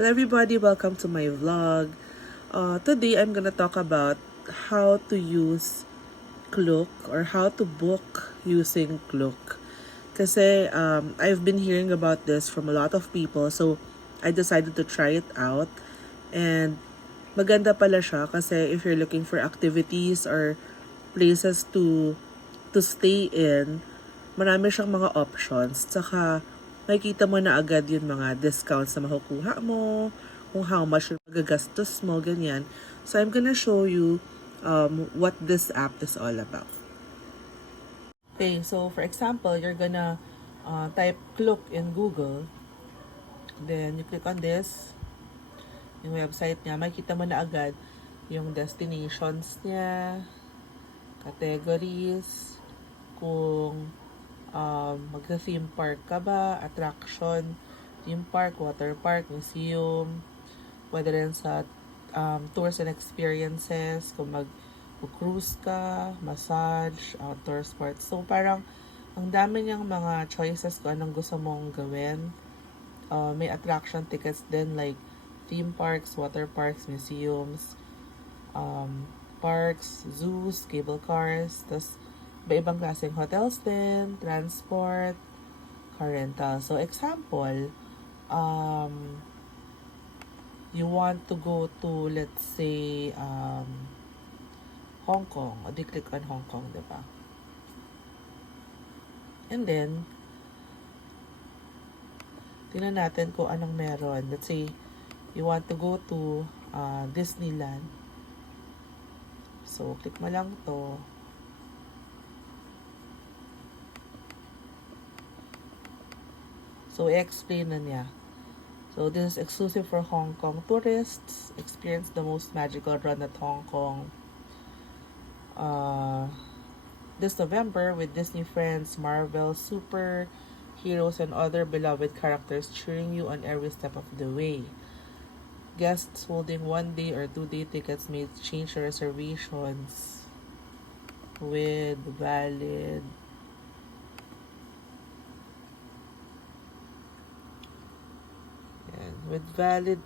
Hello everybody, welcome to my vlog. Today I'm gonna talk about how to use Klook or how to book using Klook. Kasi I've been hearing about this from a lot of people, so I decided to try it out. And maganda pala siya kasi if you're looking for activities or places to stay in, marami siyang mga options. Tsaka, makikita mo na agad yung mga discounts na makukuha mo, kung how much yung magagastos mo, ganyan. So, I'm gonna show you what this app is all about. Okay, so for example, you're gonna type Klook in Google. Then, you click on this, yung website niya. Makikita mo na agad yung destinations niya, categories, kung magsa-theme park ka ba, attraction, theme park, water park, museum, pwede rin sa tours and experiences, kung mag-cruise ka, massage, outdoor sports. So, parang ang dami niyang mga choices kung anong gusto mong gawin. May attraction tickets din like theme parks, water parks, museums, parks, zoos, cable cars, tas iba-ibang klaseng hotels din, transport, car rental. So, example, you want to go to, let's say, Hong Kong. O di click on Hong Kong, diba? And then, tingnan natin kung anong meron. Let's say, you want to go to Disneyland. So, click mo lang to. So, i-explain na niya. So, this is exclusive for Hong Kong tourists. Experience the most magical run at Hong Kong. This November with Disney friends, Marvel, super heroes, and other beloved characters cheering you on every step of the way. Guests holding 1-day or 2-day tickets may change their reservations with valid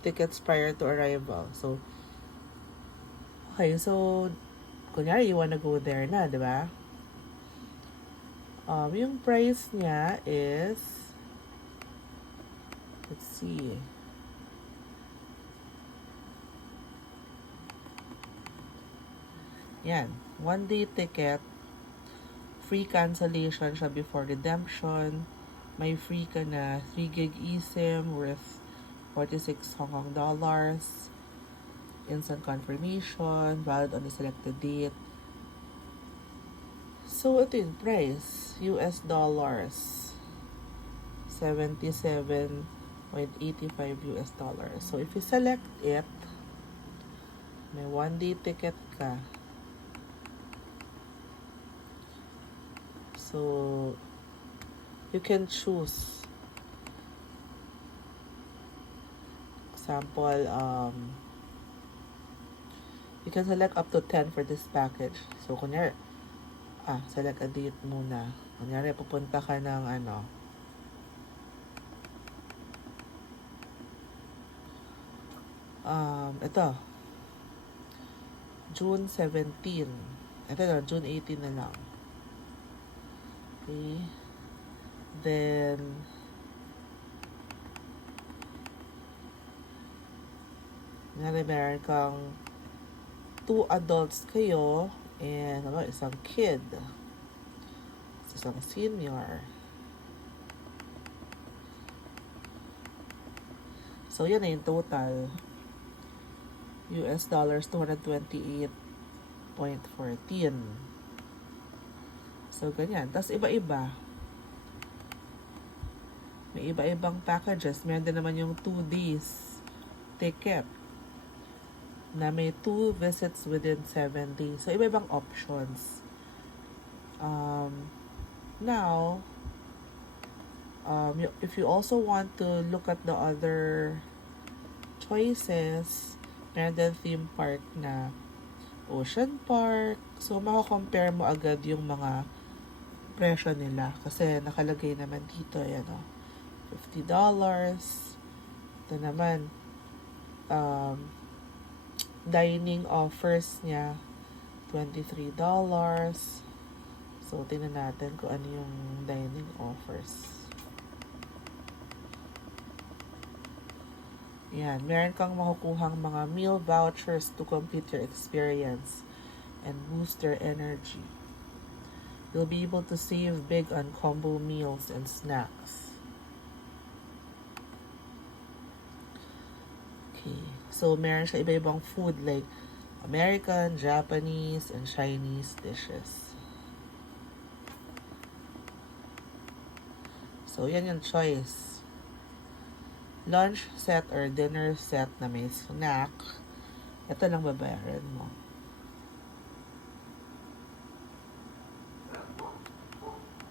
tickets prior to arrival. So, okay, so, kunyari, you wanna go there na, di ba? Yung price niya is, let's see, yan, 1-day ticket, free cancellation siya before redemption, may free ka na 3 gig eSIM worth 46 Hong Kong dollars, instant confirmation, valid on the selected date. So, ito yung price, US dollars, 77.85 US dollars. So, if you select it, may 1-day ticket ka. So, you can choose. Example, you can select up to 10 for this package. So, kunyari, select a date muna. Kunyari, pupunta ka ng ito, June 17. Ito na, June 18 na lang. Okay. Then, meron kang 2 adults kayo and isang kid. Isang senior. So, yan na yung total. US dollars 228.14. So, ganyan. Tapos, iba-iba. May iba-ibang packages. Meron din naman yung 2 days ticket na may 2 visits within 7 days. So, iba-ibang options. Now, if you also want to look at the other choices, meron din theme park na Ocean Park. So, makakompare mo agad yung mga presyo nila. Kasi nakalagay naman dito, $50. Ito naman, um, dining offers niya, $23. So, tingnan natin kung ano yung dining offers. Yan, meron kang makukuhang mga meal vouchers to complete your experience and boost your energy. You'll be able to save big on combo meals and snacks. Okay, so meron siya iba-ibang food like American, Japanese, and Chinese dishes. So, yan yung choice. Lunch set or dinner set na may snack. Ito lang babayaran mo.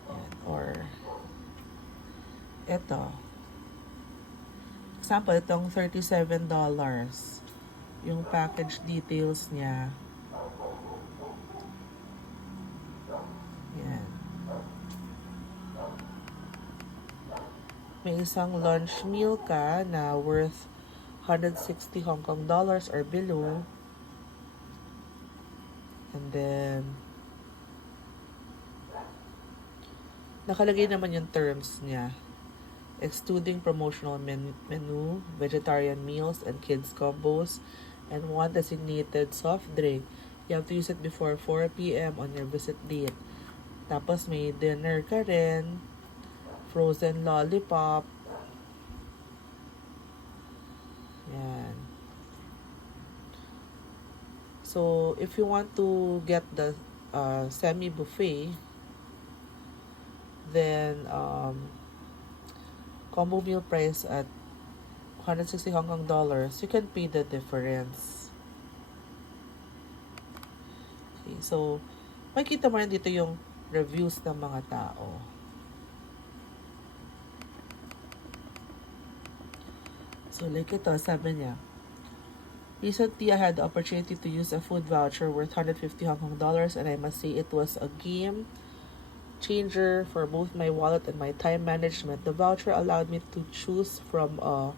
Yan. Or, ito. Example, itong $37. Yung package details niya. Yan. May isang lunch meal ka na worth 160 Hong Kong dollars or below. And then, nakalagay naman yung terms niya. Excluding promotional menu, vegetarian meals, and kids combos, and one designated soft drink. You have to use it before 4 p.m. on your visit date. Tapos may dinner ka rin, frozen lollipop. Yan. So, if you want to get the semi-buffet, then combo meal price at 160 Hong Kong dollars, you can pay the difference. Okay, so, makikita mo rin dito yung reviews ng mga tao. So, like ito, sabi niya, recently, I had the opportunity to use a food voucher worth 150 Hong Kong dollars, and I must say it was a game changer for both my wallet and my time management. The voucher allowed me to choose from a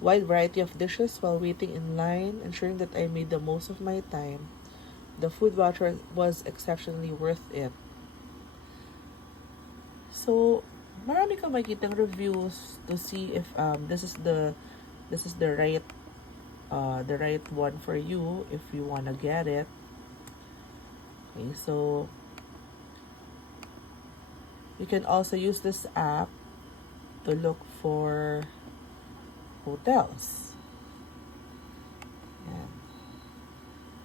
wide variety of dishes while waiting in line, ensuring that I made the most of my time. The food voucher was exceptionally worth it. So, marami kang makikitang reviews to see if this is the right one for you if you wanna get it. Okay, so you can also use this app to look for hotels. Yan.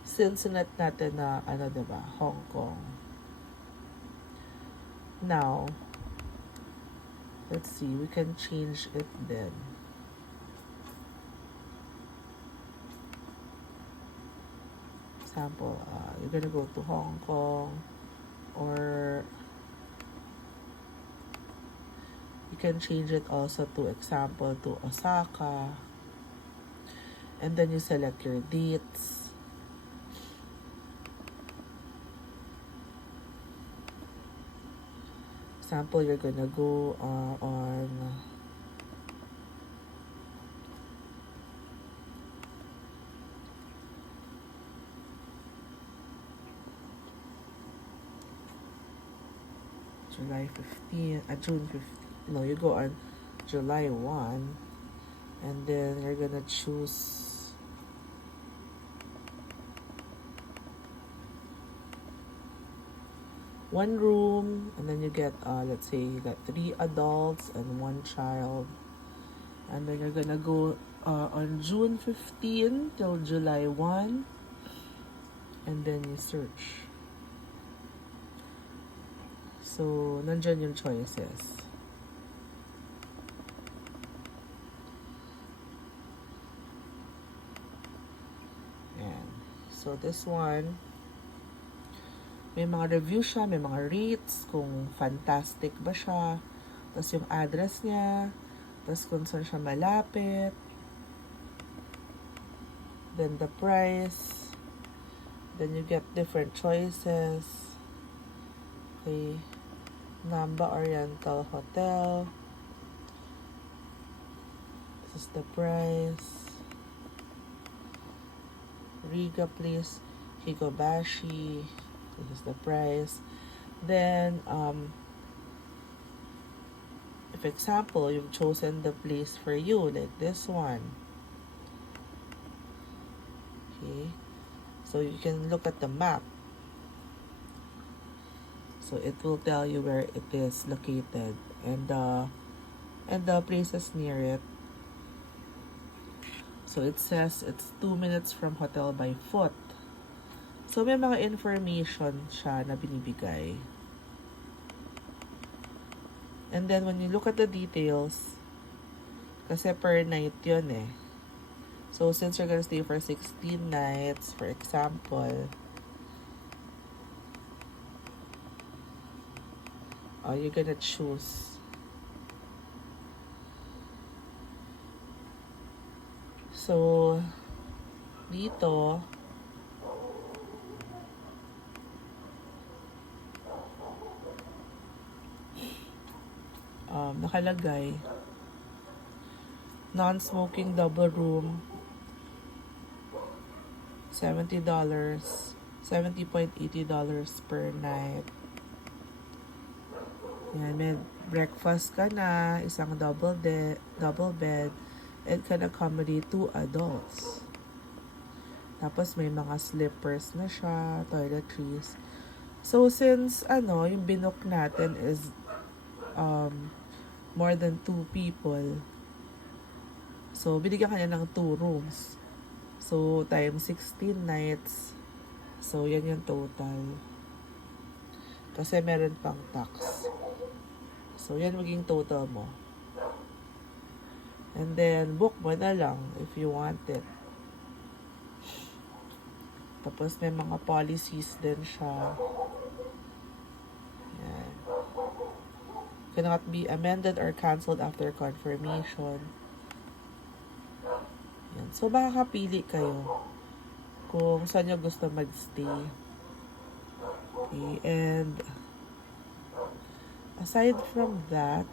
Since sinet natin na diba, Hong Kong. Now, let's see, we can change it then. Example, you're gonna go to Hong Kong, or you can change it also to example to Osaka, and then you select your dates. Example, you're gonna go on July 15, June 15. No, you go on July 1, and then you're gonna choose one room, and then you get let's say you got 3 adults and 1 child, and then you're gonna go on June 15 till July 1, and then you search. So, nandyan yung choices. Ayan. So, this one, may mga review siya, may mga rates, kung fantastic ba siya, tapos yung address niya, tapos kung saan siya malapit, then the price, then you get different choices. Okay. Namba Oriental Hotel. This is the price. Riga Place, Higobashi. This is the price. Then, if example, you've chosen the place for you, like this one. Okay. So you can look at the map. So it will tell you where it is located and the places near it. So it says it's 2 minutes from hotel by foot. So may mga information siya na binibigay. And then when you look at the details, kasi per night yun eh. So since you're gonna stay for 16 nights, for example, you're gonna choose. So, dito, nakalagay, non-smoking double room, $70, $70.80 per night. Yan, may breakfast ka na, isang double bed, and can accommodate 2 adults. Tapos may mga slippers na siya, toiletries. So since yung binook natin is more than 2 people. So binigyan ka niya ng 2 rooms. So times 16 nights. So yan yung total. Kasi meron pang tax. So yan maging total mo. And then book mo na lang if you want it. Tapos may mga policies din siya. Yan. Cannot be amended or cancelled after confirmation. Yan. So makakapili kayo kung saan nyo gusto magstay. Okay. And aside from that,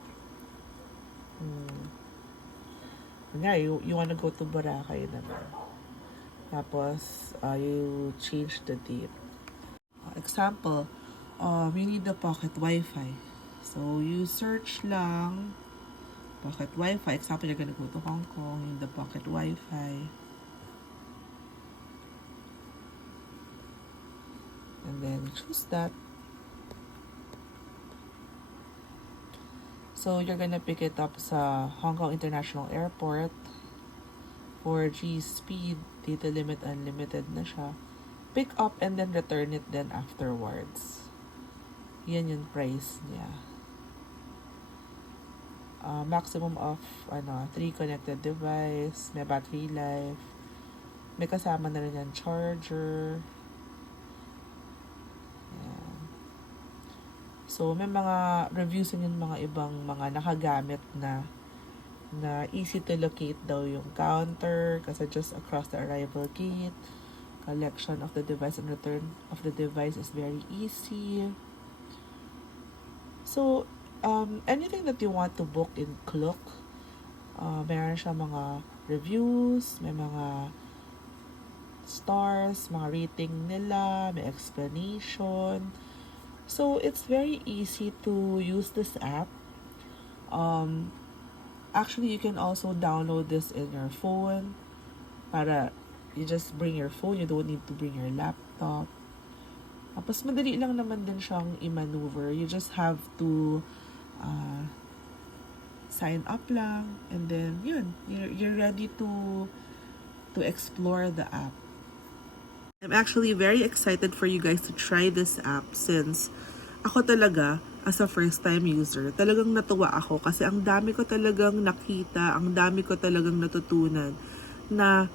you wanna go to Boracay naman. Tapos, you change the date. Example, you need the pocket Wi-Fi. So, you search lang pocket Wi-Fi. Example, you're gonna go to Hong Kong, you need the pocket Wi-Fi. And then, choose that. So, you're gonna pick it up sa Hong Kong International Airport. 4G speed, data limit unlimited na siya. Pick up and then return it then afterwards. Yan yung price niya. Maximum of 3 connected device, may battery life, may kasama na rin yan charger. Yan. So may mga reviews din yung mga ibang mga nakagamit na easy to locate daw yung counter kasi just across the arrival gate. Collection of the device and return of the device is very easy. So, anything that you want to book in Klook, meron siya mga reviews, may mga stars, mga rating nila, may explanation. So, it's very easy to use this app. Actually, you can also download this in your phone para you just bring your phone, you don't need to bring your laptop. Tapos madali lang naman din siyang i-maneuver. You just have to sign up lang and then yun, you're ready to explore the app. I'm actually very excited for you guys to try this app since ako talaga as a first time user, talagang natuwa ako kasi ang dami ko talagang nakita, ang dami ko talagang natutunan na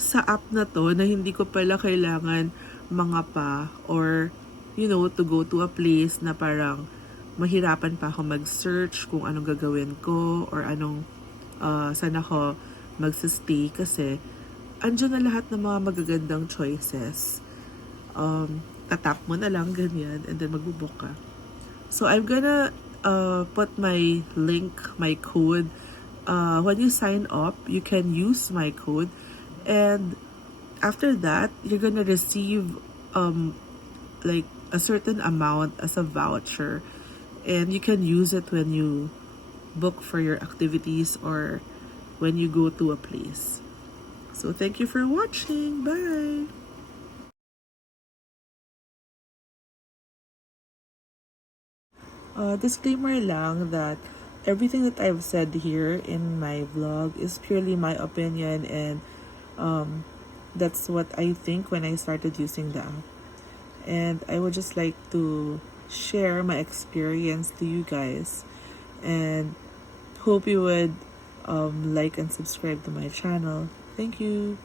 sa app na to na hindi ko pala kailangan mangapa or to go to a place na parang mahirapan pa ako mag-search kung anong gagawin ko or anong saan ako magsistay kasi andyan na lahat ng mga magagandang choices. Tatap mo na lang ganyan and then magbubook ka. So I'm gonna put my link, my code. When you sign up, you can use my code and after that, you're gonna receive like a certain amount as a voucher, and you can use it when you book for your activities or when you go to a place. So thank you for watching. Bye. Disclaimer lang that everything that I've said here in my vlog is purely my opinion, and that's what I think when I started using the app. And I would just like to share my experience to you guys, and hope you would like and subscribe to my channel. Thank you.